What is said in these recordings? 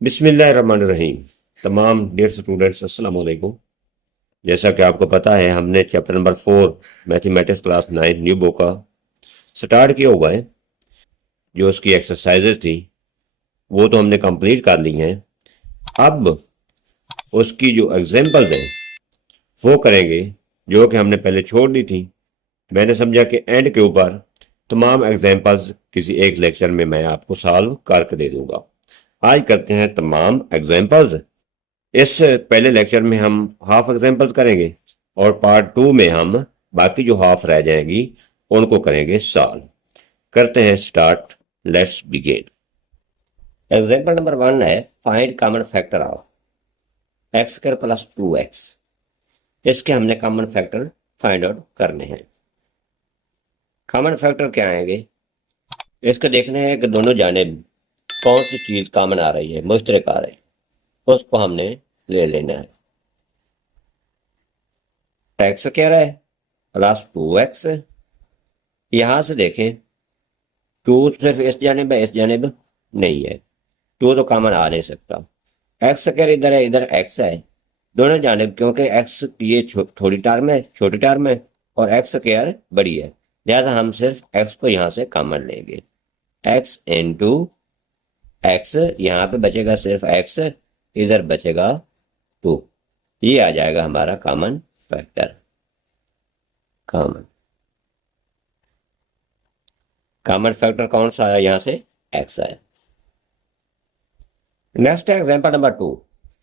बिस्मिल्लाहिर्रहमानिर्रहीम। तमाम dear students अस्सलाम वालेकुम। जैसा कि आपको पता है हमने chapter number 4 mathematics class 9 new book का स्टार्ट किया हुआ है। जो उसकी एक्सरसाइजेज थी वो तो हमने कंप्लीट कर ली हैं। अब उसकी जो एग्जांपल्स हैं वो करेंगे जो कि हमने पहले छोड़ दी थी। मैंने समझा कि एंड के ऊपर तमाम एग्जांपल्स किसी एक लेक्चर में मैं आपको सॉल्व करके दे दूंगा। आज करते हैं तमाम एग्जांपल्स। इस पहले लेक्चर में हम हाफ एग्जांपल्स करेंगे और पार्ट 2 में हम बाकी जो हाफ रह जाएंगी उनको करेंगे सॉल्व। करते हैं start. Let's begin. Example number 1 है find common factor of x square plus 2x। इसके हमने कॉमन फैक्टर फाइंड आउट करने हैं। कॉमन फैक्टर क्या आएंगे, इसके देखने हैं कि दोनों जानिब कौन सी चीज कॉमन आ रही है, मुश्तरक आ रही है, उसको हमने ले लेना है। एक्स क्या रहा है प्लस 2x। यहां से देखें 2 सिर्फ इस जानिब है, इस जानिब नहीं है, 2 तो कॉमन आ नहीं सकता। एक्स स्क्वायर इधर है, इधर एक्स है, दोनों जानिब, क्योंकि एक्स ये थोड़ी टर्म है, छोटी टर्म है, और एक्स स्क्वायर बड़ी है, लिहाजा हम सिर्फ एक्स को यहां से कॉमन लेंगे। एक्स इंटू एक्स, यहाँ पे बचेगा सिर्फ एक्स, इधर बचेगा 2। ये आ जाएगा हमारा कॉमन फैक्टर। कॉमन फैक्टर कौन सा आया, यहां से एक्स आया। Next example number 2,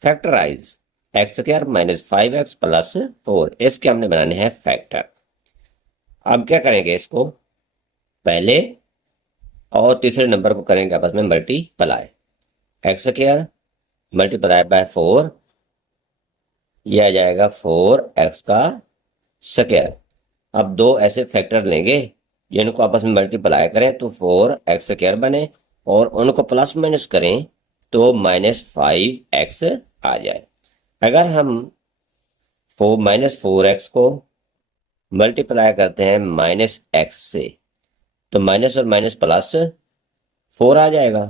factorise X square minus 5x plus 4। इसके हमने बनाने हैं फैक्टर। अब क्या करेंगे, इसको पहले और तीसरे नंबर को करेंगे आपस में multiply. X square multiply by 4, यह आ जाएगा 4x का स्क्वायर। अब दो ऐसे फैक्टर लेंगे जिनको आपस में मल्टीप्लाई करें तो 4x स्क्वायर बने, और उनको प्लस माइनस करें तो -5x आ जाए। अगर हम -4x को मल्टीप्लाई करते हैं -x से तो माइनस और माइनस प्लस 4 आ जाएगा।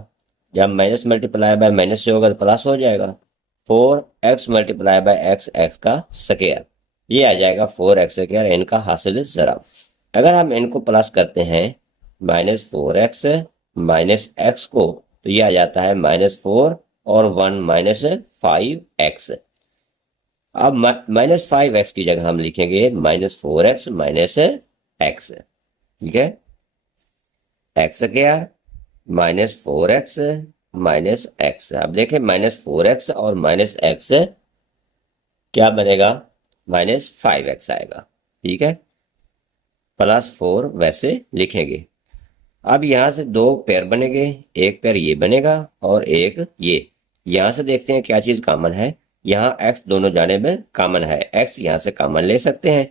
जब माइनस मल्टीप्लाई बाय माइनस से होगा तो प्लस हो जाएगा। 4x मल्टीप्लाई बाय x का स्क्वायर, ये आ जाएगा 4x स्क्वायर। इनका हासिल ज़रा, अगर हम इनको प्लस करते हैं -4x माइनस एक्स को तो ये आ जाता है -4 और 1 -5x। अब -5x की जगह हम लिखेंगे -4x माइनस एक्स। ठीक है, x square -4x minus x. अब देखें -4x और -x क्या बनेगा, -5x आएगा। ठीक है, +4 वैसे लिखेंगे। अब यहां से दो पेयर बनेंगे, एक पेयर ये बनेगा और एक ये। यहां से देखते हैं क्या चीज कॉमन है। यहाँ x दोनों जाने में कॉमन है, x यहां से कॉमन ले सकते हैं,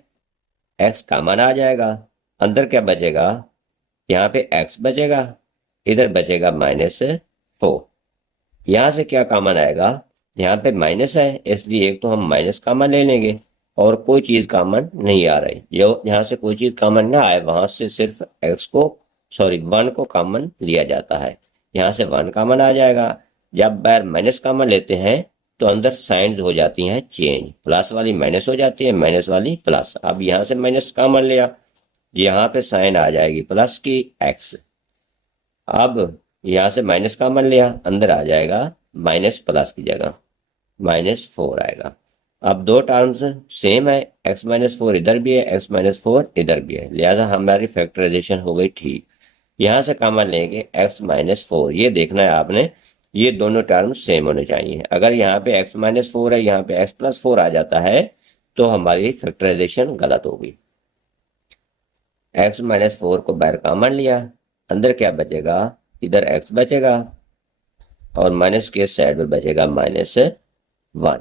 x कॉमन आ जाएगा। अंदर क्या बचेगा, यहाँ पे x बचेगा, इधर बचेगा -4। यहां से क्या कॉमन आएगा, यहाँ पे माइनस है इसलिए एक तो हम माइनस कॉमन ले लेंगे, और कोई चीज कॉमन नहीं आ रही। जो यहाँ से कोई चीज कॉमन ना आए वहां से सिर्फ x को, सॉरी 1 को कॉमन लिया जाता है। यहाँ से 1 कॉमन आ जाएगा। जब बार माइनस कॉमन लेते हैं तो अंदर साइंस हो जाती हैं चेंज, प्लस वाली माइनस हो जाती है, माइनस वाली प्लस। अब यहाँ से माइनस कॉमन लिया, यहाँ पे साइन आ जाएगी प्लस की x। अब यहाँ से माइनस कॉमन लिया, अंदर आ जाएगा माइनस प्लस की जगह -4 आएगा। अब दो टर्म्स सेम है, x-4 इधर भी है, x-4 इधर भी है, लिहाजा हमारी फैक्टराइजेशन हो गई ठीक। यहाँ से कॉमन लेंगे x-4, ये देखना है आपने, ये दोनों टर्म सेम होने चाहिए। अगर यहाँ पे x-4 है, यहाँ पे x+4 आ जाता है तो हमारी फैक्टराइजेशन गलत होगी। x-4 को बाहर कॉमन लिया, अंदर क्या बचेगा, इधर x बचेगा और माइनस के साइड में बचेगा -1।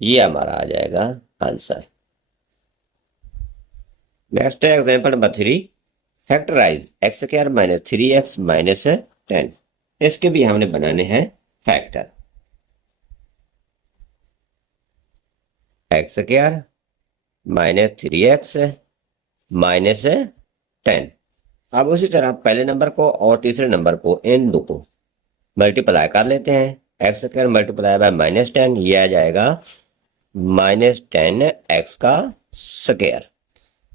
ये हमारा आ जाएगा आंसर। नेक्स्ट है example number 3, factorise X square -3x -10। इसके भी हमने बनाने हैं फैक्टर। X square -3x -10। अब उसी तरह पहले नंबर को और तीसरे नंबर को, इन दो को मल्टीप्लाई कर लेते हैं। एक्स स्क्वायर मल्टीप्लाई बाय -10, ये आ जाएगा -10 x का स्क्वायर।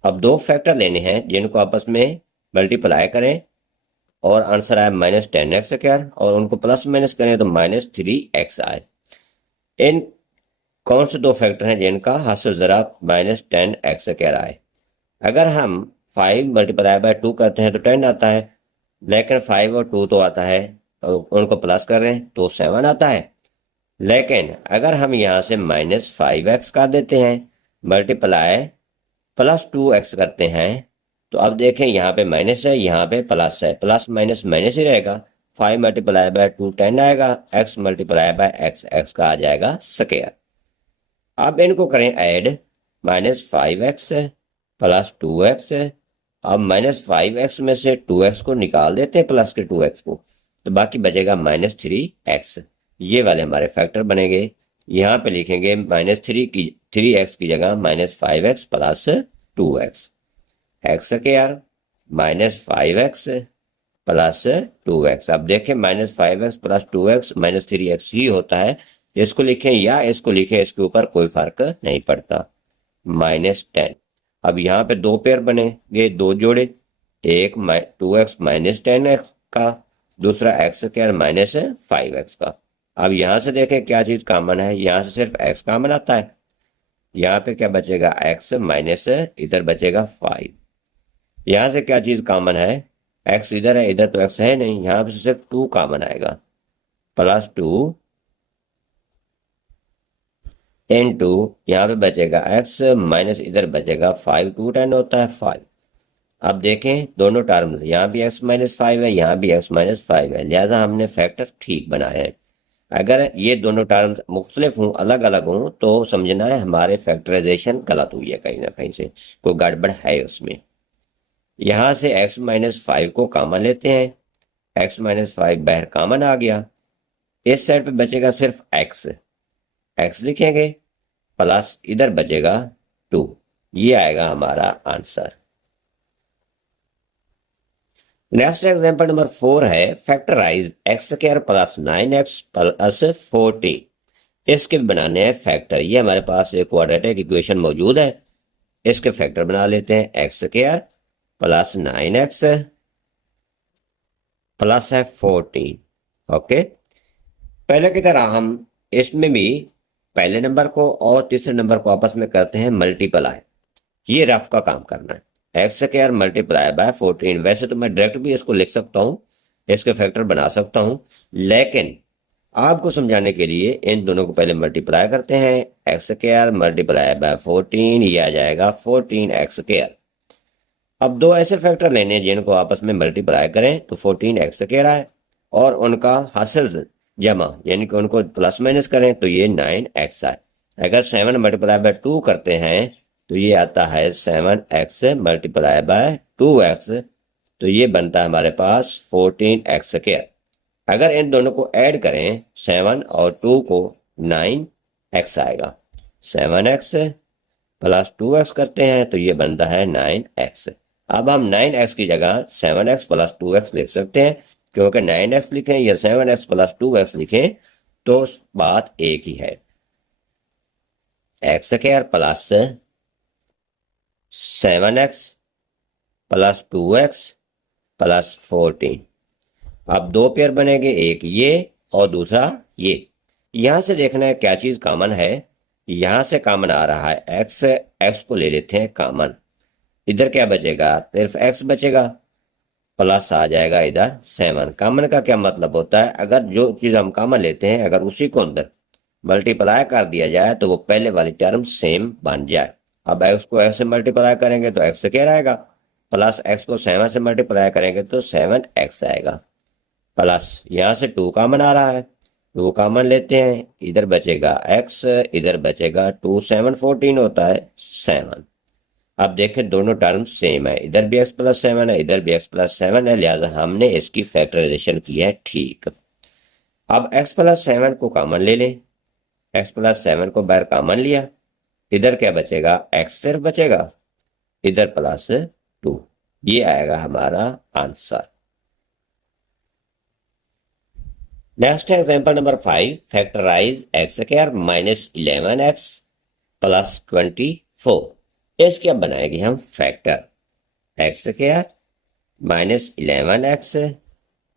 अब दो फैक्टर लेने हैं जिनको आपस में मल्टीप्लाई करें और आंसर आया -10 x स्क्वायर, और उनको प्लस माइनस करें तो -3 x आए। इन कौन से दो फैक्टर हैं जिनका हासिल ज़रा -10 x स्क्वायर आए? अगर हम 5 मल्टीप्लाई बाय 2 करते हैं तो 10 आता है, लेकिन 5 और 2 तो आता है, तो उनको प्लस कर रहे हैं तो 7 आता है। लेकिन अगर हम यहाँ से -5 x कर देते हैं, मल्टीप्लाई +2 x करते हैं, तो अब देखें यहाँ पे माइनस है, यहाँ पे प्लस है, प्लस माइनस माइनस ही रहेगा। 5 मल्टीप्लाई बाय 2 10 आएगा, x multiply by x, x का आ जाएगा स्क्वायर। अब इनको करें ऐड, -5x +2x। अब -5x में से 2x को निकाल देते हैं, प्लस के 2x को, तो बाकी बचेगा -3x। ये वाले हमारे फैक्टर बनेंगे। यहाँ पे लिखेंगे -3x की जगह -5x +2x, x square -5x +2x। अब देखें -5x +2x -3x ही होता है, इसको लिखें या इसको लिखें, इसके ऊपर कोई फर्क नहीं पड़ता। -10। अब यहाँ पे दो पेयर बनेंगे, दो जोड़े, एक 2x -10x का, दूसरा x² -5x का। अब यहाँ से देखें क्या चीज़ कॉमन है, यहाँ से सिर्फ x कॉमन आता है। यहाँ पे क्या बचेगा, x माइनस इधर बचेगा 5। यहाँ से क्या चीज़ कॉमन है, x इधर है, इधर तो x है नहीं, यहाँ पे सिर्फ 2 कॉमन आएगा, +2 इंटू यहाँ पे बचेगा x माइनस इधर बचेगा 5, 2 10 होता है 5। अब देखें दोनों टर्म, यहाँ भी x-5 है, यहाँ भी x-5 है, लिहाजा हमने फैक्टर ठीक बनाया है। अगर ये दोनों टर्म्स मुख्तलिफ हों, अलग अलग हों, तो समझना है हमारे फैक्टराइजेशन गलत हुई है, कहीं ना कहीं से कोई गड़बड़ है उसमें। यहाँ से x-5 को कॉमन लेते हैं, x-5 बाहर कॉमन आ गया, इस साइड पे बचेगा सिर्फ x लिखेंगे, प्लस इधर बचेगा 2। ये आएगा हमारा आंसर। नेक्स्ट एग्जांपल नंबर 4 है, फैक्टराइज x² +9x +40। इसके बनाने हैं फैक्टर। ये हमारे पास एक क्वाड्रेटिक इक्वेशन मौजूद है, इसके फैक्टर बना लेते हैं। x² +9x प्लस है 14। ओके, पहले की तरह हम इसमें भी पहले नंबर को और तीसरे नंबर को आपस में करते हैं मल्टीप्लाई। ये रफ का काम करना है, x² मल्टीप्लाई बाय 14। वैसे तो मैं डायरेक्ट भी इसको लिख सकता हूँ, इसके फैक्टर बना सकता हूँ, लेकिन आपको समझाने के लिए इन दोनों को पहले मल्टीप्लाई करते हैं। x² मल्टीप्लाई बाय 14, ये आ जाएगा 14x²। अब दो ऐसे फैक्टर लेने हैं जिनको आपस में मल्टीप्लाई करें तो 14x² आए, और उनका हासिल जमा यानी कि उनको प्लस माइनस करें तो ये 9x आए। अगर 7 मल्टीप्लाई बाय 2 करते हैं तो ये आता है 7x मल्टीप्लाई बाय 2x, तो ये बनता है हमारे पास 14x²। अगर इन दोनों को ऐड करें 7 और 2 को, 9x आएगा। 7x +2x करते हैं तो ये बनता है 9x। अब हम 9x की जगह 7x +2x लिख सकते हैं, क्योंकि 9x लिखें या 7x +2x लिखें तो बात एक ही है। x² +7x +2x +14। अब दो पेयर बनेंगे, एक ये और दूसरा ये। यहां से देखना है क्या चीज कॉमन है। यहां से कॉमन आ रहा है x को ले लेते हैं कॉमन, इधर क्या बचेगा, सिर्फ x बचेगा, प्लस आ जाएगा इधर 7। कॉमन का क्या मतलब होता है, अगर जो चीज़ हम कॉमन लेते हैं अगर उसी को अंदर मल्टीप्लाई कर दिया जाए तो वो पहले वाली टर्म सेम बन जाए। अब x को x से मल्टीप्लाई करेंगे तो x² आएगा, प्लस x को 7 से मल्टीप्लाई करेंगे तो 7x आएगा, प्लस यहाँ से 2 कॉमन आ रहा है, 2 कॉमन लेते हैं, इधर बचेगा x, इधर बचेगा 2, 7 14 होता है 7। अब देखें दोनों टर्म्स सेम है, इधर भी x+7 है, इधर भी x+7 है, लिहाजा हमने इसकी फैक्टराइजेशन की है ठीक। अब x+7 को कॉमन ले लें, x+7 को बाहर कॉमन लिया, इधर क्या बचेगा, x सिर्फ बचेगा, इधर +2। ये आएगा हमारा answer. Next example number 5, factorise X square minus 11x plus 24। इसके अब बनाएंगे हम factor X square minus 11x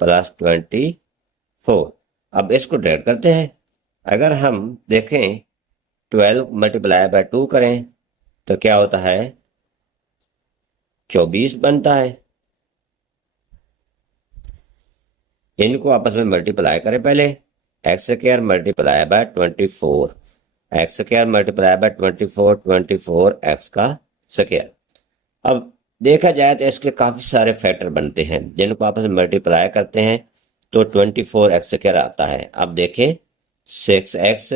plus 24। अब इसको डिवाइड करते हैं। अगर हम देखें 12 मल्टीप्लाई बाय 2 करें तो क्या होता है, 24 बनता है। इनको आपस में मल्टीप्लाई करें पहले, x square multiply by 24, x square multiply by 24, 24 x का स्क्वायर। अब देखा जाए तो इसके काफ़ी सारे फैक्टर बनते हैं जिनको आपस में मल्टीप्लाई करते हैं तो 24 एक्स स्क्वायर आता है। अब देखें 6x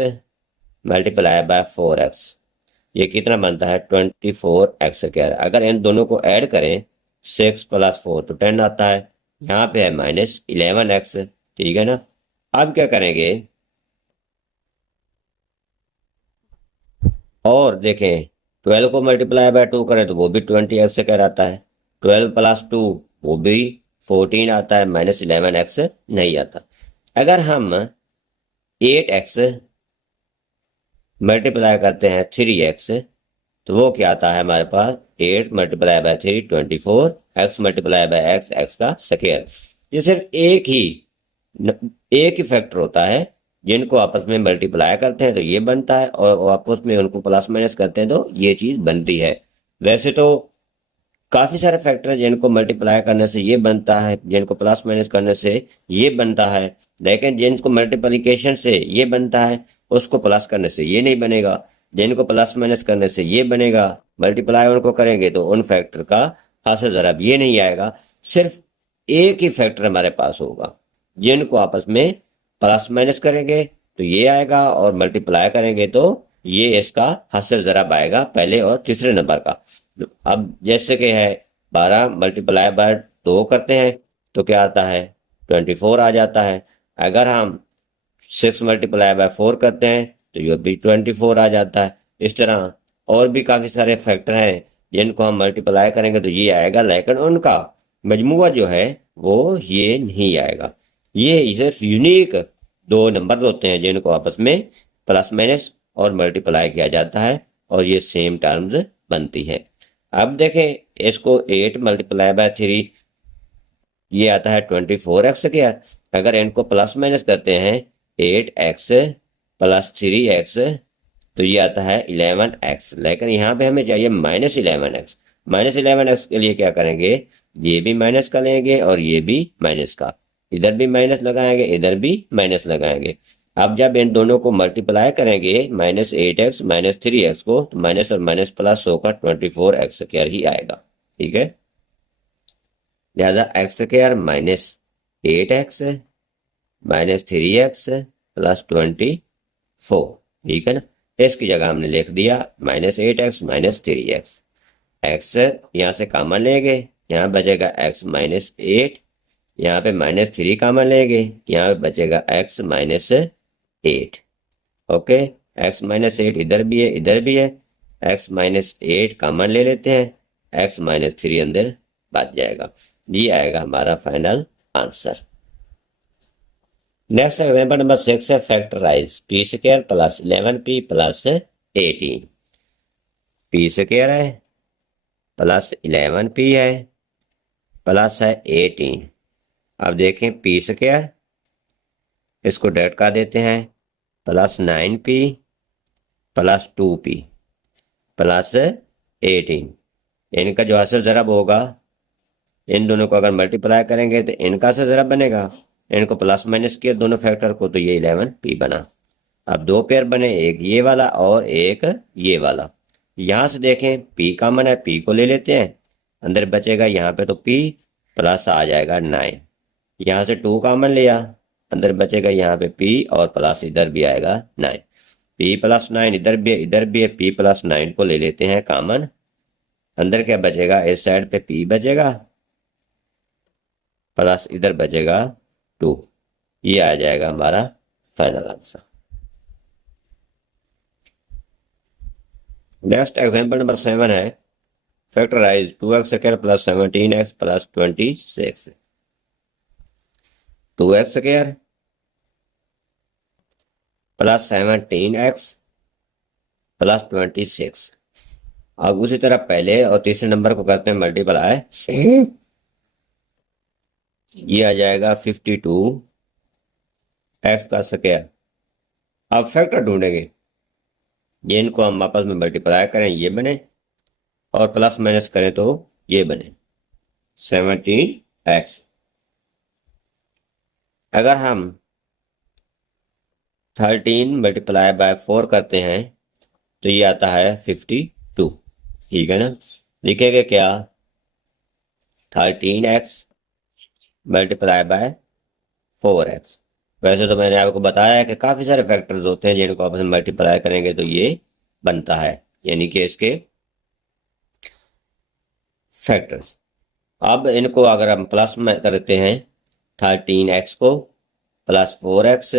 मल्टीप्लाई बाय 4x, ये कितना बनता है, 24 एक्स स्क्वायर। अगर इन दोनों को ऐड करें 6 प्लस 4 तो 10 आता है। यहाँ पे है माइनस 11x, ठीक है ना। अब क्या करेंगे, और देखें 12 को मल्टीप्लाई बाय 2 करें तो वो भी 20 एक्स स्क्वायर आता है। 12 प्लस 2 वो भी 14 आता है, माइनस 11x नहीं आता। अगर हम 8x मल्टीप्लाई करते हैं 3x तो वो क्या आता है हमारे पास, 8 multiply by 3 24, x multiply by x, x का स्क्वायर। ये सिर्फ एक ही फैक्टर होता है, जिनको आपस में मल्टीप्लाई करते हैं तो ये बनता है, और आपस में उनको प्लस माइनस करते हैं तो ये चीज़ बनती है। वैसे तो काफ़ी सारे फैक्टर हैं जिनको मल्टीप्लाई करने से ये बनता है, जिनको प्लस माइनस करने से ये बनता है, लेकिन जिनको मल्टीप्लिकेशन से ये बनता है उसको प्लस करने से ये नहीं बनेगा, जिनको प्लस माइनस करने से ये बनेगा। मल्टीप्लाई उनको करेंगे तो उन फैक्टर का हासिल ज़रा ये नहीं आएगा। सिर्फ एक ही फैक्टर हमारे पास होगा, जिनको आपस में प्लस माइनस करेंगे तो ये आएगा, और मल्टीप्लाई करेंगे तो ये इसका हासिल ज़रा आएगा, पहले और तीसरे नंबर का। अब जैसे कि है 12 मल्टीप्लाई बाय 2 करते हैं तो क्या आता है, 24 आ जाता है। अगर हम 6 मल्टीप्लाई बाय 4 करते हैं तो ये भी 24 आ जाता है। इस तरह और भी काफ़ी सारे फैक्टर हैं जिनको हम मल्टीप्लाई करेंगे तो ये आएगा, लेकिन उनका मजमुआ जो है वो ये नहीं आएगा। ये सिर्फ यूनिक दो नंबर होते हैं जिनको आपस में प्लस माइनस और मल्टीप्लाई किया जाता है, और ये सेम टर्म्स बनती है। अब देखें इसको 8 मल्टीप्लाई बाय 3, ये आता है 24x स्क्वायर। अगर इनको प्लस माइनस करते हैं 8x प्लस 3x तो ये आता है 11x, लेकिन यहाँ पे हमें चाहिए माइनस 11x। माइनस 11x के लिए क्या करेंगे, ये भी माइनस का लेंगे और ये भी माइनस का, इधर भी माइनस लगाएंगे इधर भी माइनस लगाएंगे। अब जब इन दोनों को मल्टीप्लाई करेंगे माइनस 8x माइनस 3x को, तो माइनस और माइनस प्लस होकर 24x स्क्वायर ही आएगा, ठीक है। लिहाजा x square minus 8x minus 3x plus 24, ठीक है ना। इसकी जगह हमने लिख दिया minus 8x minus 3x। X यहाँ से कॉमन लेंगे, यहाँ बचेगा x माइनस 8, यहाँ पे माइनस 3 कॉमन लेंगे, यहाँ पे बचेगा x minus 8। Okay, x minus 8 इधर भी है इधर भी है, x माइनस 8 कॉमन ले लेते हैं, x माइनस 3 अंदर बच जाएगा। ये आएगा हमारा final answer. Next example number 6 है, factorise P square plus 11p plus 18। P square है प्लस 11p है प्लस है 18। अब देखें पी स्क्वायर, इसको डायरेक्ट कर देते हैं, plus 9p plus 2p plus 18। इनका जो असल ज़रब होगा, इन दोनों को अगर मल्टीप्लाई करेंगे तो इनका असल ज़रब बनेगा। इनको प्लस माइनस किया दोनों फैक्टर को तो ये 11p बना। अब दो पेयर बने, एक ये वाला और एक ये वाला। यहाँ से देखें p कॉमन है, p को ले लेते हैं, अंदर बचेगा यहाँ पे तो p प्लस आ जाएगा 9। यहाँ से 2 कॉमन लिया, अंदर बचेगा यहाँ पे p और प्लस इधर भी आएगा 9। p प्लस 9 इधर भी है, p प्लस 9 को ले लेते हैं कॉमन, अंदर क्या बचेगा, इस साइड पे p बचेगा प्लस इधर बचेगा 2। ये आ जाएगा हमारा final answer. Next example number 7 है, factorise 2x square plus 17x plus 26। 2x square plus 17x plus 26। अब उसी तरह पहले और तीसरे नंबर को करते हैं मल्टीप्लाई। ये आ जाएगा 52x का स्क्वायर। अब फैक्टर ढूंढेंगे, ये इनको हम आपस में मल्टीप्लाई करें ये बने, और प्लस माइनस करें तो ये बने 17x। अगर हम 13 मल्टीप्लाई बाय 4 करते हैं तो ये आता है 52। ठीक है ना, लिखेंगे क्या, 13x मल्टीप्लाई बाय 4x। वैसे तो मैंने आपको बताया है कि काफ़ी सारे फैक्टर्स होते हैं जिनको आपस में मल्टीप्लाई करेंगे तो ये बनता है, यानी कि इसके फैक्टर्स। अब इनको अगर हम प्लस में करते हैं 13x को प्लस 4x,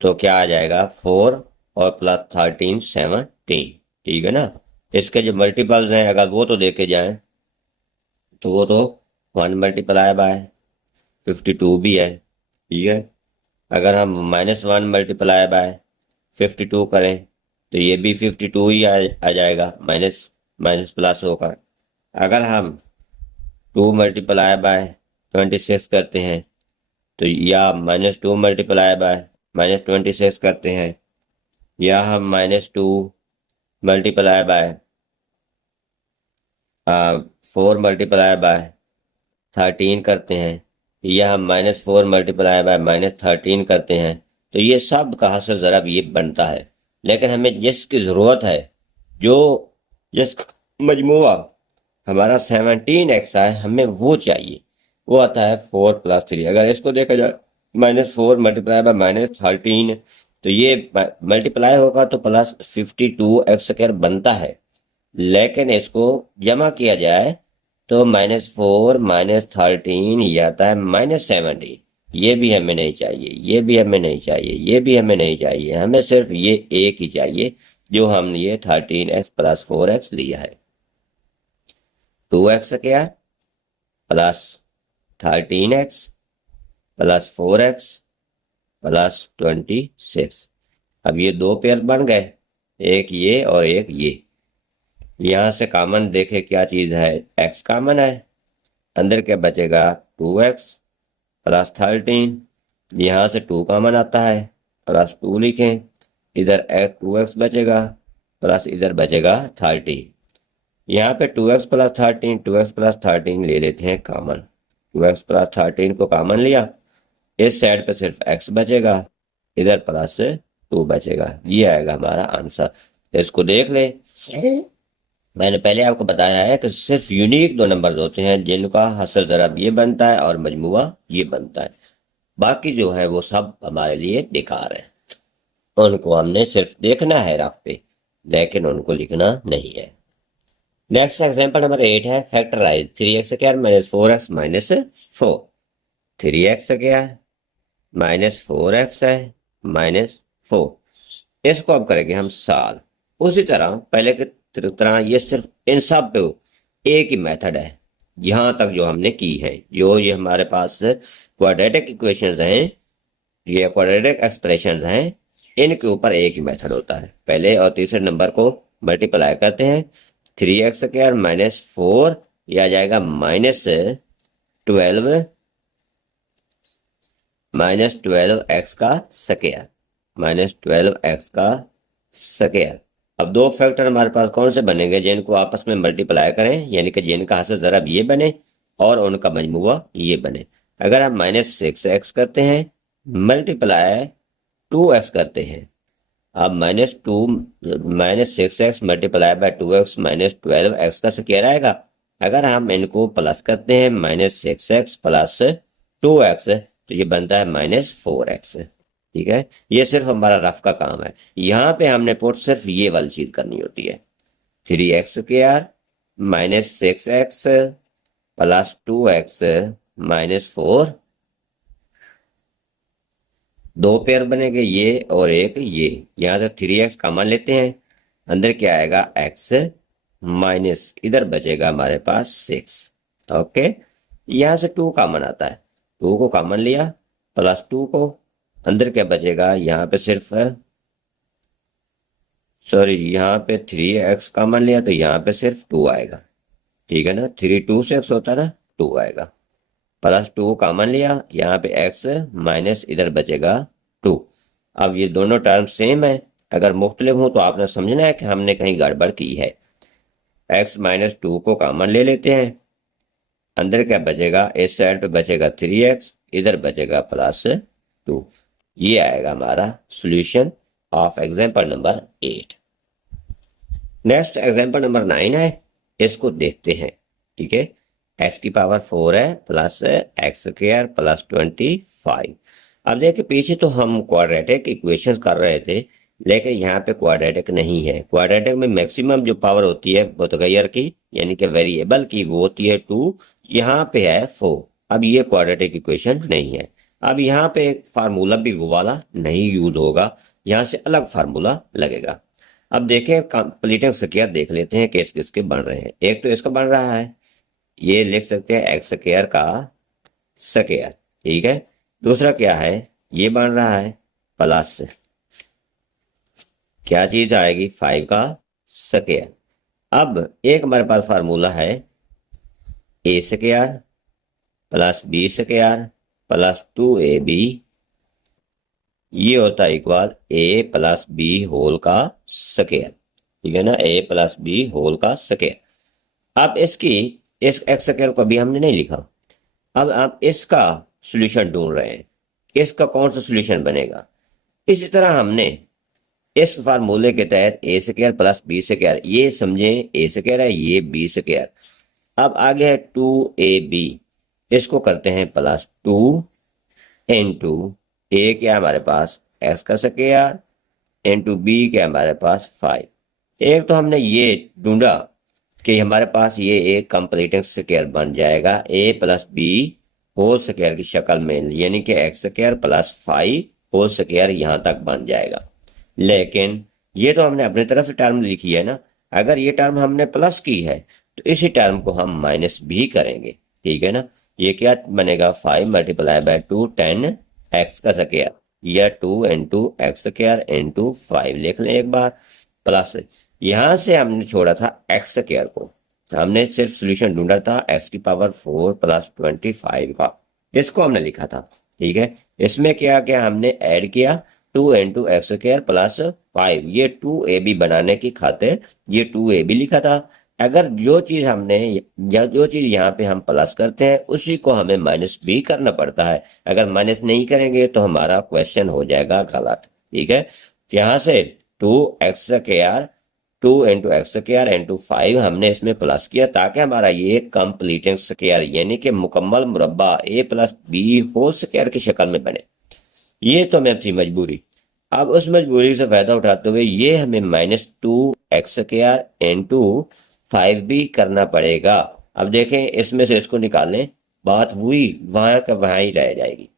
तो क्या आ जाएगा 4 और प्लस 13 17। ठीक है ना, इसके जो मल्टीपल्स हैं अगर वो तो देखे जाएं तो वो तो 1 मल्टीप्लाई बाय 52 भी है। ठीक है, अगर हम -1 मल्टीप्लाई बाय 52 करें तो ये भी 52 ही आ जाएगा, माइनस माइनस प्लस होकर। अगर हम 2 मल्टीप्लाई बाय 26 करते हैं तो, या -2 मल्टीप्लाई बाय -26 करते हैं, या हम -2 मल्टीप्लाई बाय 4 मल्टीप्लाई बाय 13 करते हैं, या हम -4 मल्टीप्लाई बाय -13 करते हैं, तो ये सब का हासिल ज़रा ये बनता है। लेकिन हमें जिसकी ज़रूरत है, जो जिस मजमुआ हमारा 17x है, हमें वो चाहिए, वो आता है 4 + 3। अगर इसको देखा जाए -4 मल्टीप्लाई बाय -13, तो ये मल्टीप्लाई होगा तो प्लस 52x² बनता है। लेकिन इसको जमा किया जाए तो -4 -13 ये आता है -17। ये भी हमें नहीं चाहिए, ये भी हमें नहीं चाहिए, ये भी हमें नहीं चाहिए, हमें सिर्फ ये एक ही चाहिए जो हमने ये 13x प्लस 4x लिया है। 2x क्या plus 13x plus 4x plus 26। अब ये दो पेयर बन गए, एक ये और एक ये। यहाँ से कॉमन देखे क्या चीज़ है, x कॉमन है, अंदर क्या बचेगा 2x प्लस 13। यहाँ से 2 कॉमन आता है, प्लस 2 लिखें, इधर 2x बचेगा प्लस इधर बचेगा 13। यहाँ पे 2x प्लस 13 2x प्लस 13 ले लेते हैं कॉमन। 2x प्लस 13 को कॉमन लिया, इस साइड पे सिर्फ x बचेगा, इधर प्लस 2 बचेगा। ये आएगा हमारा आंसर। इसको देख ले, मैंने पहले आपको बताया है कि सिर्फ यूनिक 2 नंबर्स होते हैं जिनका हासिल ज़रब ये बनता है और मजमुआ ये बनता है। बाकी जो है वो सब हमारे लिए बेकार है, उनको हमने सिर्फ देखना है रफ पे, लेकिन उनको लिखना नहीं है। नेक्स्ट एग्जांपल नंबर 8 है, फैक्टराइज 3x -4x -4। 3x क्या है -4x है -4। इसको अब करेंगे हम साल उसी तरह पहले के तरह। ये सिर्फ इन सब पे एक ही मेथड है यहाँ तक जो हमने की है। जो ये हमारे पास क्वाड्रेटिक इक्वेशंस हैं, ये क्वाड्रेटिक एक्सप्रेशंस हैं, इनके ऊपर एक ही मेथड होता है। पहले और तीसरे नंबर को मल्टीप्लाई करते हैं, 3x² -4 यह आ जाएगा -12x का स्क्वायर, -12x का स्क्वायर। अब दो फैक्टर हमारे पास कौन से बनेंगे जिनको आपस में मल्टीप्लाई करें, यानी कि जिनका हासिल ज़रब ये बने और उनका मजमुआ ये बने। अगर हम -6x करते हैं मल्टीप्लाई 2x करते हैं, अब -6x multiply by 2x -12x का स्क्वायर आएगा। अगर हम इनको प्लस करते हैं -6x प्लस 2x, तो ये बनता है -4x। ठीक है, ये सिर्फ हमारा रफ का काम है। यहाँ पे हमने पुट सिर्फ ये वाली चीज करनी होती है, 3x² -6x प्लस 2x -4। दो पेयर बनेंगे ये और एक ये। यहाँ से 3x कॉमन लेते हैं, अंदर क्या आएगा x माइनस इधर बचेगा हमारे पास 6। ओके, यहाँ से 2 कॉमन आता है, 2 को कॉमन लिया प्लस 2 को अंदर क्या बचेगा, यहाँ पे सिर्फ सॉरी यहाँ पे 3x कॉमन लिया तो यहाँ पे सिर्फ 2 आएगा। ठीक है ना, 3 2 से x होता है ना, 2 आएगा। प्लस 2 कॉमन लिया, यहाँ पे x माइनस इधर बचेगा 2। अब ये दोनों टर्म सेम है, अगर मुख्तलिफ हो तो आपने समझना है कि हमने कहीं गड़बड़ की है। x माइनस 2 को कॉमन ले लेते हैं, अंदर क्या बचेगा, इस साइड पे बचेगा 3x, इधर बचेगा +2। ये आएगा हमारा solution of example number 8। Next example number 9 है, इसको देखते हैं। ठीक है, x⁴ है प्लस x² प्लस 25। अब देखिए पीछे तो हम क्वाड्रेटिक इक्वेशंस कर रहे थे, लेकिन यहाँ पे क्वाड्रेटिक नहीं है। क्वाड्रेटिक में मैक्सिमम जो पावर होती है मुतगैर की, यानी कि वेरिएबल की, वो होती है 2, यहाँ पे है 4। अब ये क्वाड्रेटिक इक्वेशन नहीं है। अब यहाँ पे एक फार्मूला भी वो वाला नहीं यूज होगा, यहाँ से अलग फार्मूला लगेगा। अब देखें कंप्लीटिंग स्क्वायर देख लेते हैं किस किस के बन रहे हैं। एक तो इसका बन रहा है, ये लिख सकते हैं x² का स्क्वायर। ठीक है, दूसरा क्या है, ये बन रहा है प्लस क्या चीज आएगी, 5 का स्क्वायर। अब एक हमारे पास फार्मूला है a² plus b² plus 2ab, ये होता है equal a plus B whole का स्क्वायर। ठीक है ना, a प्लस बी होल का स्क्वायर। अब इसकी इस x² को अभी हमने नहीं लिखा, अब आप इसका सॉल्यूशन ढूंढ रहे हैं, इसका कौन सा सॉल्यूशन बनेगा। इसी तरह हमने इस फार्मूले के तहत a² प्लस b², ये समझे a² है, ये b²। अब आगे है 2ab, इसको करते हैं +2 इंटू ए क्या हमारे पास x का स्क्वायर इंटू बी क्या हमारे पास 5। एक तो हमने ये ढूंढा कि हमारे पास ये एक कंप्लीटिंग स्क्वायर बन जाएगा a plus B whole square की शक्ल में, यानी कि x² प्लस 5 होल स्क्वायर यहाँ तक बन जाएगा। लेकिन ये तो हमने अपनी तरफ से टर्म लिखी है ना, अगर ये टर्म हमने प्लस की है तो इसी टर्म को हम माइनस भी करेंगे। ठीक है ना, ये क्या बनेगा, 5 मल्टीप्लाई बाय 2 10x का स्क्वायर, या 2 इंटू x² इंटू 5 लिख लें एक बार। प्लस यहाँ से हमने छोड़ा था x² को, हमने सिर्फ सोल्यूशन ढूंढा था x⁴ प्लस 25 का, इसको हमने लिखा था। ठीक है, इसमें क्या क्या हमने ऐड किया, 2 इंटू x² प्लस 5, ये 2ab बनाने की खातिर ये 2ab लिखा था। अगर जो चीज हमने या जो चीज यहाँ पे हम प्लस करते हैं उसी को हमें माइनस भी करना पड़ता है, अगर माइनस नहीं करेंगे तो हमारा क्वेश्चन हो जाएगा गलत। ठीक है, यहाँ से 2x², 2 इंटू x² इंटू 5 हमने इसमें प्लस किया ताकि हमारा ये कंप्लीटिंग स्क्वायर यानी कि मुकम्मल मुरब्बा a plus B whole square की शक्ल में बने। ये तो हमें थी मजबूरी। अब उस मजबूरी से फायदा उठाते हुए ये हमें -2x² इंटू 5 भी करना पड़ेगा। अब देखें इसमें से इसको निकालें, बात हुई वहां का वहां ही रह जाएगी।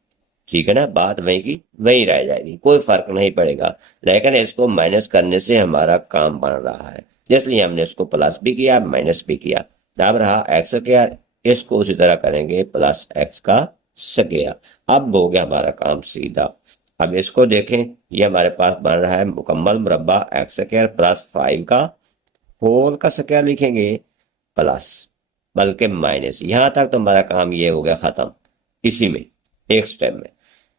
ठीक है ना, बात वहीं की वहीं रह जाएगी, कोई फर्क नहीं पड़ेगा। लेकिन इसको माइनस करने से हमारा काम बन रहा है, इसलिए हमने इसको प्लस भी किया माइनस भी किया। अब रहा x², इसको उसी तरह करेंगे प्लस x का स्क्वायर। अब हो गया हमारा काम सीधा। अब इसको देखें, ये हमारे पास बन रहा है मुकम्मल मुरब्बा x² प्लस 5 का होल का स्क्वायर लिखेंगे प्लस बल्कि माइनस, यहां तक तो हमारा काम ये हो गया खत्म। इसी में एक स्टेप में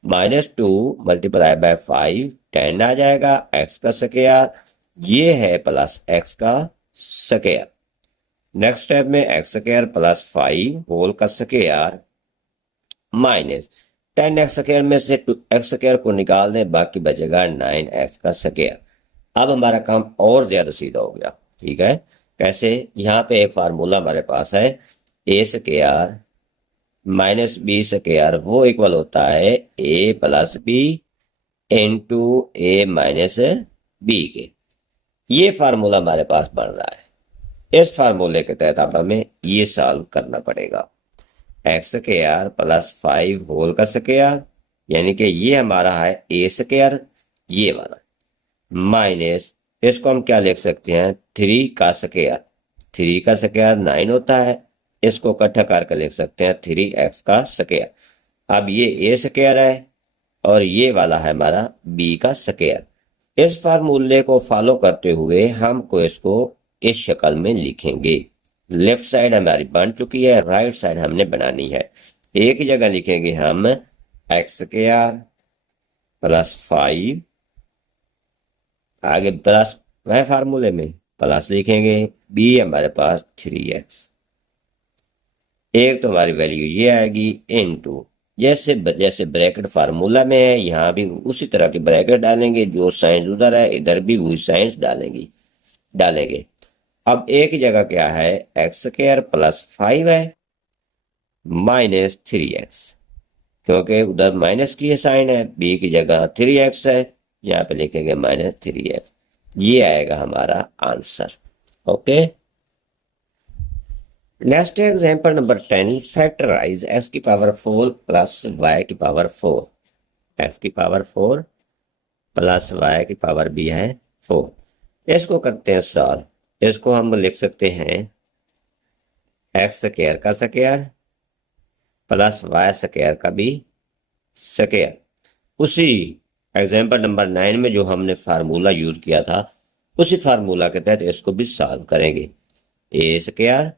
-2 मल्टीप्लाई बाय 5 10 आ जाएगा, x का स्क्वायर ये है प्लस x का स्क्वायर। नेक्स्ट स्टेप में x² प्लस 5 होल का स्क्वायर माइनस 10x² में से x² को निकाल दें, बाकी बचेगा 9x का स्क्वायर। अब हमारा काम और ज्यादा सीधा हो गया। ठीक है, कैसे, यहाँ पे एक फार्मूला हमारे पास है a² माइनस b² वो इक्वल होता है a plus B into A minus B के। ये फार्मूला हमारे पास बन रहा है, इस फार्मूले के तहत अब हमें ये सॉल्व करना पड़ेगा। x² प्लस 5 होल का स्क्वायर यानी कि ये हमारा है a², ये वाला माइनस, इसको हम क्या लिख सकते हैं 3 का स्क्वायर, 3 का स्क्वायर 9 होता है, इसको इकट्ठा करके लिख सकते हैं 3x का स्क्वायर। अब ये a² है और ये वाला है हमारा b का स्क्वायर। इस फार्मूले को फॉलो करते हुए हमको इसको इस शक्ल में लिखेंगे। लेफ्ट साइड हमारी बन चुकी है, राइट साइड हमने बनानी है। एक ही जगह लिखेंगे हम एक्स स्क्वायर प्लस 5, आगे प्लस वह फार्मूले में प्लस लिखेंगे, बी हमारे पास 3x। एक तो हमारी वैल्यू ये आएगी इनटू, जैसे जैसे ब्रैकेट फार्मूला में है यहाँ भी उसी तरह के ब्रैकेट डालेंगे, जो साइंस उधर है इधर भी वही साइंस डालेंगे। अब एक जगह क्या है, एक्स स्क्वायर प्लस 5 है माइनस 3x, क्योंकि उधर माइनस की साइन है, बी की जगह 3x है, यहाँ पे लिखेंगे माइनस 3x। ये आएगा हमारा answer. Okay, next example number 10, factorise x की पावर 4 प्लस y की पावर 4। x की पावर 4 प्लस y की पावर भी है 4। इसको करते हैं सॉल्व। इसको हम लिख सकते हैं एक्स स्क्वायर का स्क्वायर प्लस वाई स्क्वायर का भी स्क्वायर। उसी एग्जाम्पल नंबर 9 में जो हमने फार्मूला यूज किया था उसी फार्मूला के तहत इसको भी सॉल्व करेंगे। A square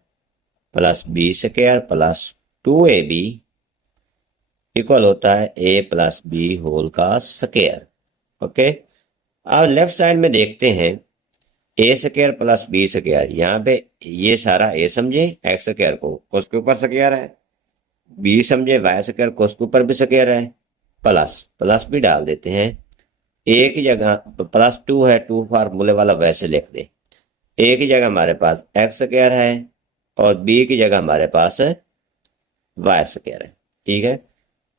plus B square plus 2ab equal होता है ए प्लस बी होल का स्क्वायर। ओके, अब लेफ्ट साइड में देखते हैं A square plus B square. यहाँ पे ये सारा ए समझे एक्स स्क्वायर को उसके ऊपर स्क्वायर है, बी समझे वाई स्क्वायर को उसके ऊपर भी स्क्वायर है, प्लस प्लस भी डाल देते हैं। ए की जगह प्लस 2 है, 2 फार्मूले वाला वैसे लिख दे। ए की जगह हमारे पास एक्स स्क्वायर है और बी की जगह हमारे पास वाई स्क्वायर है। ठीक है,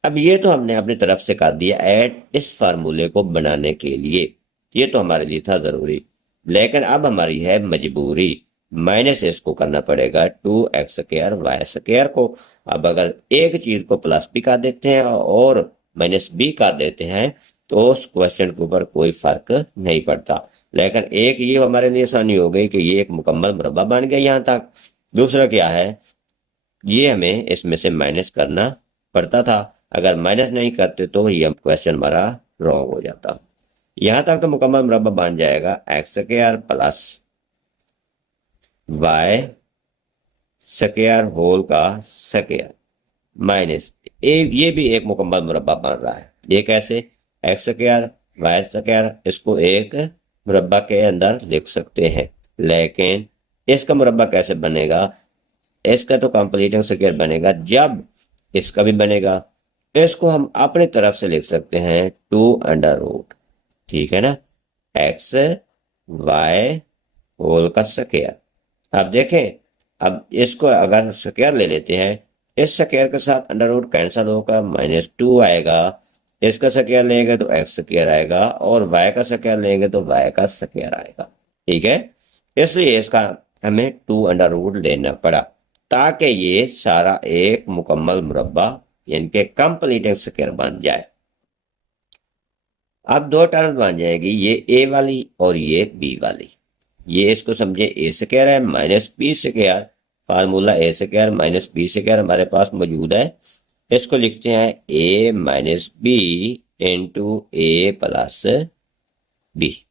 अब ये तो हमने अपनी तरफ से कर दिया ऐड इस फार्मूले को बनाने के लिए, ये तो हमारे लिए था जरूरी। लेकिन अब हमारी है मजबूरी, माइनस इसको करना पड़ेगा 2x स्क्वायर वाई स्क्वायर को। अब अगर एक चीज को प्लस भी कर देते हैं और माइनस भी कर देते हैं तो उस क्वेश्चन के ऊपर कोई फर्क नहीं पड़ता। लेकिन एक ये हमारे लिए आसानी हो गई कि ये एक मुकम्मल मुरब्बा बन गया यहाँ तक। दूसरा क्या है, ये हमें इसमें से माइनस करना पड़ता था, अगर माइनस नहीं करते तो ये क्वेश्चन हमारा रॉन्ग हो जाता। यहां तक तो मुकम्मल मुरब्बा बन जाएगा X square plus Y square whole का स्क्वायर माइनस ये भी एक मुकम्मल मुरब्बा बन रहा है। ये कैसे, एक्स स्क्वायर वाई स्क्वायर इसको एक मुरब्बा के अंदर लिख सकते हैं, लेकिन इसका मुरब्बा कैसे बनेगा, इसका तो कंप्लीटिंग स्क्वायर बनेगा जब इसका भी बनेगा। इसको हम अपनी तरफ से लिख सकते हैं 2√, ठीक है ना, एक्स वाई होल का स्क्वायर। अब देखें, अब इसको अगर स्क्वायर ले लेते हैं, इस स्क्वायर के साथ अंडर रूट कैंसिल होकर -2 आएगा, इसका स्क्वायर लेंगे तो एक्स स्क्वायर आएगा और वाई का स्क्वायर लेंगे तो वाई का स्क्वायर आएगा। ठीक है, इसलिए इसका हमें 2√, लेना पड़ा ताकि ये सारा एक मुकम्मल मुरब्बा यानी कि कंप्लीटिंग स्क्वायर बन जाए। अब दो टर्म बन जाएगी, ये ए वाली और ये बी वाली। ये इसको समझे ए स्क्वायर है माइनस बी स्क्वायर, फार्मूला ए स्क्वायर माइनस बी स्क्वायर हमारे पास मौजूद है। इसको लिखते हैं ए माइनस बी इंटू ए प्लस बी।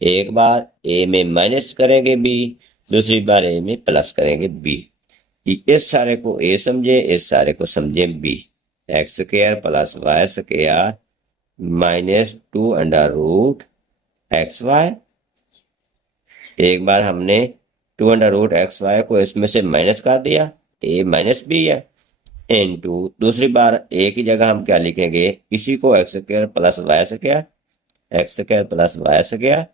एक बार ए में माइनस करेंगे बी, दूसरी बार ए में प्लस करेंगे बी। इस सारे को ए समझे, इस सारे को समझे बी। X square plus Y square -2√xy। एक बार हमने 2√xy को इसमें से माइनस कर दिया, ए माइनस बी है, इनटू दूसरी बार ए की जगह हम क्या लिखेंगे, इसी को X square plus Y square, X square plus Y square,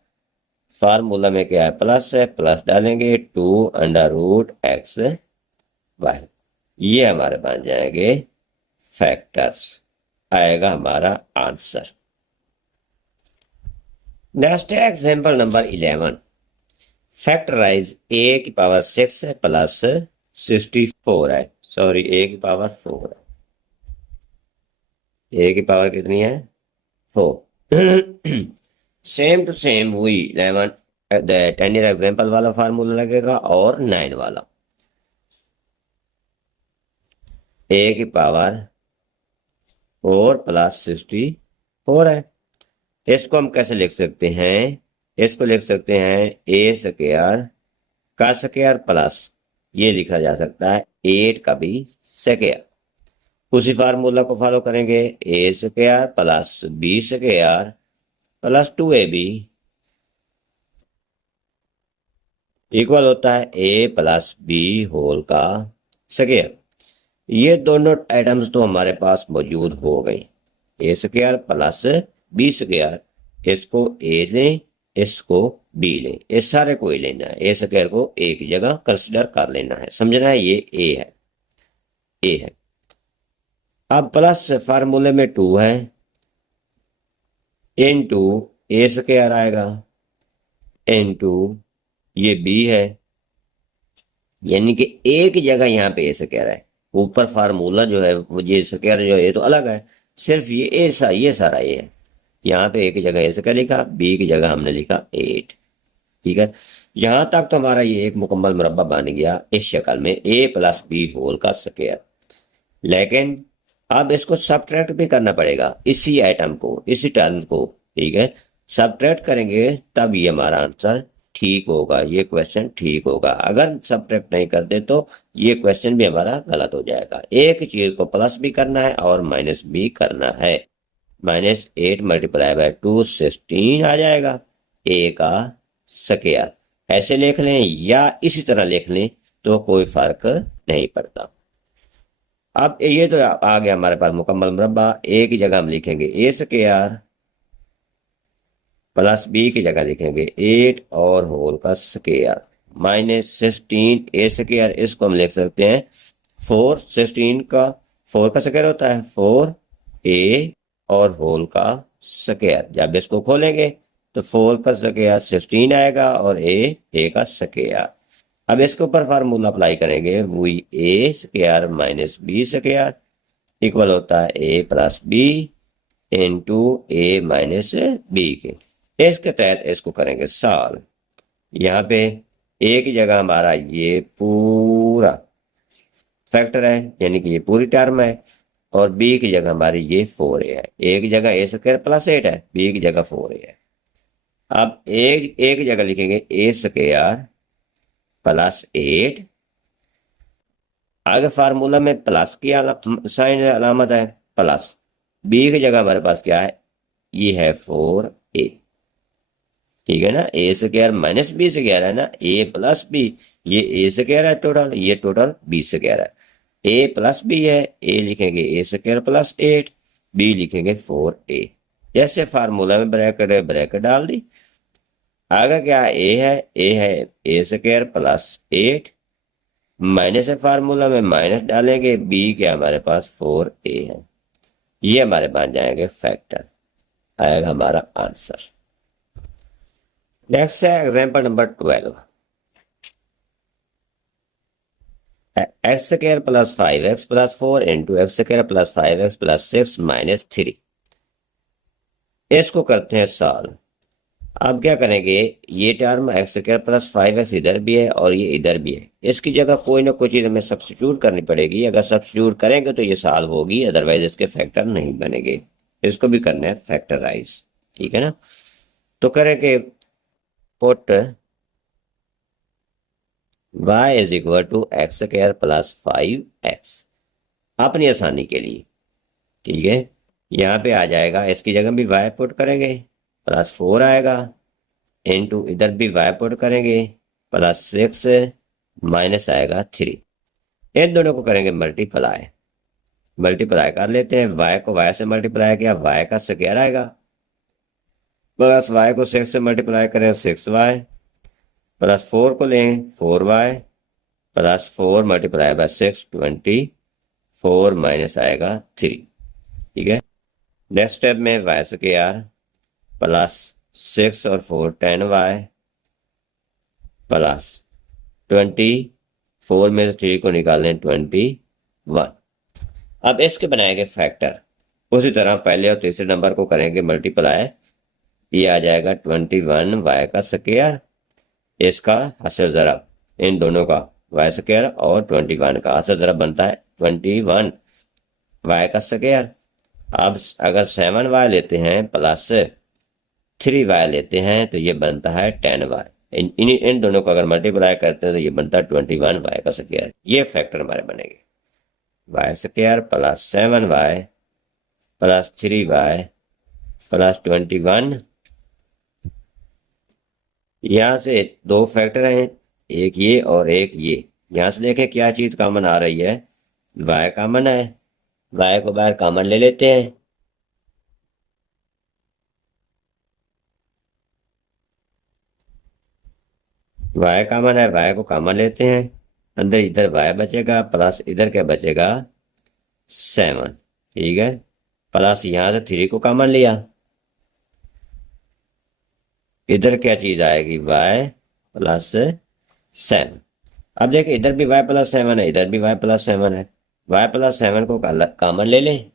formula में क्या है प्लस है, प्लस डालेंगे 2√xy। ये हमारे बन जाएंगे फैक्टर्स, आएगा हमारा आंसर। नेक्स्ट है एग्जाम्पल नंबर 11, फैक्टराइज ए की पावर 6 है प्लस 64 है, सॉरी ए की पावर 4 है। ए की पावर कितनी है, 4। सेम टू सेम वही 11 10 ईयर एग्जाम्पल वाला फार्मूला लगेगा और 9 वाला। ए की पावर 4 प्लस 64 4 है। इसको हम कैसे लिख सकते हैं? इसको लिख सकते हैं ए स्क्वायर का स्क्वायर प्लस ये लिखा जा सकता है 8 का भी स्क्वायर। उसी फार्मूला को फॉलो करेंगे, A square plus B square plus 2ab equal होता है ए प्लस बी होल का स्क्वायर। ये दोनों आइटम्स तो हमारे पास मौजूद हो गए, A square plus B square. इसको ए लें, इसको बी लें, इस सारे को ही लेना है। ए स्क्वायर को ए की जगह कंसिडर कर लेना है, समझना है, ये ए है, ए है। अब प्लस फार्मूले में 2 है, इनटू ए स्क्वायर आएगा, इनटू ये बी है, यानी कि ए की जगह यहाँ पे ए स्क्वायर है। ऊपर फार्मूला जो है वो ये स्क्वायर जो है ये तो अलग है, सिर्फ ये ये सारा ए है। यहाँ पे ए की जगह ए स्क्वायर लिखा, बी की जगह हमने लिखा 8। ठीक है, यहाँ तक तो हमारा ये एक मुकम्मल मुरब्बा बन गया इस शक्ल में, ए प्लस बी होल का स्क्वायर। लेकिन अब इसको सब्ट्रैक्ट भी करना पड़ेगा, इसी आइटम को, इसी टर्म को। ठीक है, सब्ट्रैक्ट करेंगे तब ये हमारा आंसर ठीक होगा, ये क्वेश्चन ठीक होगा। अगर सब्ट्रैक्ट नहीं करते तो ये क्वेश्चन भी हमारा गलत हो जाएगा। एक चीज को प्लस भी करना है और माइनस भी करना है। -8 मल्टीप्लाई बाय 2 16 आ जाएगा, ए का स्क्वायर। ऐसे लिख लें या इसी तरह लिख लें तो कोई फर्क नहीं पड़ता। अब ये तो आ गया हमारे पास मुकम्मल मुरब्बा। ए की जगह हम लिखेंगे ए स्क्वायर प्लस बी की जगह लिखेंगे 8 और होल का स्क्वायर -16 ए स्क्वायर। इसको हम लिख सकते हैं 4, 16 का 4 का स्क्वायर होता है 4 ए और होल का स्क्वायर। जब इसको खोलेंगे तो 4 का स्क्वायर 16 आएगा और ए का स्क्वायर। अब इसके ऊपर फार्मूला अप्लाई करेंगे, वही A square minus B square equal होता है A plus B into A minus B के। इसके तहत इसको करेंगे सॉल्व। यहाँ पे ए की जगह हमारा ये पूरा फैक्टर है, यानी कि ये पूरी टर्म है, और बी की जगह हमारी ये 4a है। ए की जगह ए स्क्वायर प्लस 8 है, बी की जगह 4a है। अब ए की जगह लिखेंगे ए स्क्वायर प्लस 8। आगे फार्मूला में प्लस की साइन अलामत है प्लस। बी की जगह हमारे पास क्या है, ये है 4a। ठीक है ना, ए स्क्वायर माइनस बी स्क्वायर है ना, ए प्लस बी, ये ए स्क्वायर है टोटल, ये टोटल बी स्क्वायर है। ए प्लस बी है, ए लिखेंगे ए स्क्वायर प्लस 8, बी लिखेंगे 4a। जैसे फार्मूला में ब्रैकेट है, ब्रैकेट डाल दी। आगे क्या है, ए है ए स्क्वायर प्लस 8, माइनस है फार्मूला में, माइनस डालेंगे, बी क्या हमारे पास 4a है। ये हमारे बन जाएंगे फैक्टर, आएगा हमारा आंसर। नेक्स्ट है example number 12। X square plus 5x plus 4 into X square plus 5x plus 6 minus 3। इसको करते हैं सॉल्व। अब क्या करेंगे, ये term x square plus 5x इधर भी है और ये इधर भी है, इसकी जगह कोई ना कोई चीज़ हमें सब्स्टिट्यूट करनी पड़ेगी। अगर सब्स्टिट्यूट करेंगे तो ये सॉल्व होगी, अदरवाइज इसके फैक्टर नहीं बनेंगे। इसको भी करना है फैक्टराइज। ठीक है ना, तो करेंगे put y is equal to X square plus 5x अपनी आसानी के लिए। ठीक है, यहाँ पे आ जाएगा, इसकी जगह भी y पुट करेंगे प्लस 4 आएगा, इनटू इधर भी y पुट करेंगे प्लस 6 माइनस आएगा 3। इन दोनों को करेंगे मल्टीप्लाई, मल्टीप्लाई कर लेते हैं। y को y से मल्टीप्लाई किया, y का स्क्वायर आएगा, प्लस y को 6 से मल्टीप्लाई करें 6y, प्लस 4 को लें 4y, plus 4 multiply by 6 24 minus आएगा 3। ठीक है, नेक्स्ट स्टेप में y स्क्वायर प्लस 6 और 4 10y प्लस 24 में से 3 को निकालें 21। अब इसके बनाएंगे फैक्टर। उसी तरह पहले और तीसरे नंबर को करेंगे मल्टीप्लाई, ये आ जाएगा 21 y का स्क्वायर, इसका हासिल ज़रब, इन दोनों का y स्क्वायर और 21 का हासिल ज़रब बनता है 21 y का स्क्वायर। अब अगर 7y लेते हैं प्लस 3y लेते हैं तो ये बनता है 10y। इन दोनों को अगर मल्टीप्लाई करते हैं तो ये बनता है 21y का स्क्वायर। ये फैक्टर हमारे बनेंगे, Y square plus 7y plus 3y plus 21। यहाँ से दो फैक्टर हैं, एक ये और एक ये। यहाँ से देखें क्या चीज़ कॉमन आ रही है, y कॉमन है, y को बाहर कॉमन ले लेते हैं। y कॉमन है, y को कॉमन लेते हैं, अंदर इधर y बचेगा प्लस इधर क्या बचेगा 7, ठीक है। प्लस यहाँ से 3 को कॉमन लिया, इधर क्या चीज़ आएगी y प्लस 7। अब देखिए इधर भी y प्लस 7 है, इधर भी y प्लस 7 है, y प्लस 7 को कॉमन ले लें,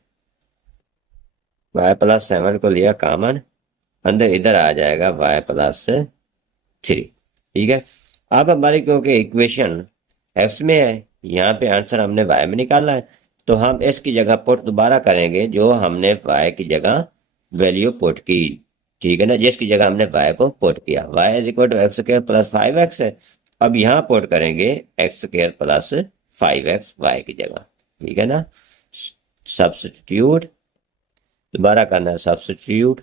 y प्लस 7 को लिया कॉमन, अंदर इधर आ जाएगा y प्लस 3, ठीक है। अब हमारी क्योंकि इक्वेशन x में है, यहाँ पे आंसर हमने y में निकाला है, तो हम s की जगह पुट दोबारा करेंगे जो हमने y की जगह वैल्यू पुट की, ठीक है ना। जिसकी जगह हमने y को पुट किया, y is equal to X square plus 5x है। अब यहाँ पुट करेंगे x square plus 5x y की जगह, ठीक है ना। सब्स्टिट्यूट, दोबारा करना है substitute,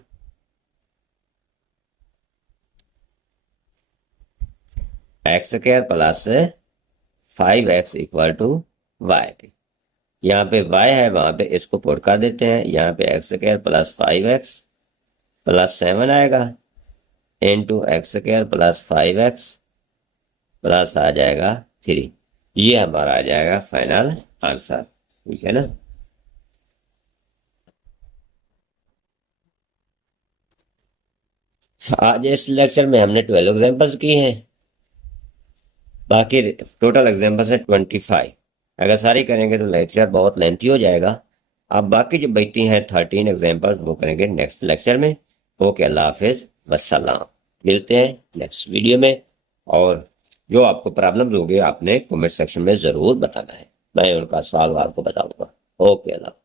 X square plus 5x equal to y। यहाँ पे y है, वहाँ पे इसको पुट कर देते हैं, यहाँ पे x square plus 5x plus 7 आएगा into X square plus 5x plus आ जाएगा 3। ये हमारा आ जाएगा फाइनल आंसर, ठीक है ना। आज इस लेक्चर में हमने 12 एग्जाम्पल्स की हैं, बाकी टोटल एग्जाम्पल्स है 25। अगर सारी करेंगे तो लेक्चर बहुत लेंथी हो जाएगा। अब बाकी जो बचती हैं 13 एग्जाम्पल्स वो करेंगे नेक्स्ट लेक्चर में। ओके, अल्लाह हाफिज़, वस्सलाम। मिलते हैं नेक्स्ट वीडियो में, और जो आपको प्रॉब्लम्स होंगे आपने कमेंट सेक्शन में ज़रूर बताना है, मैं उनका सॉल्व आपको बताऊंगा। ओके, अल्लाह।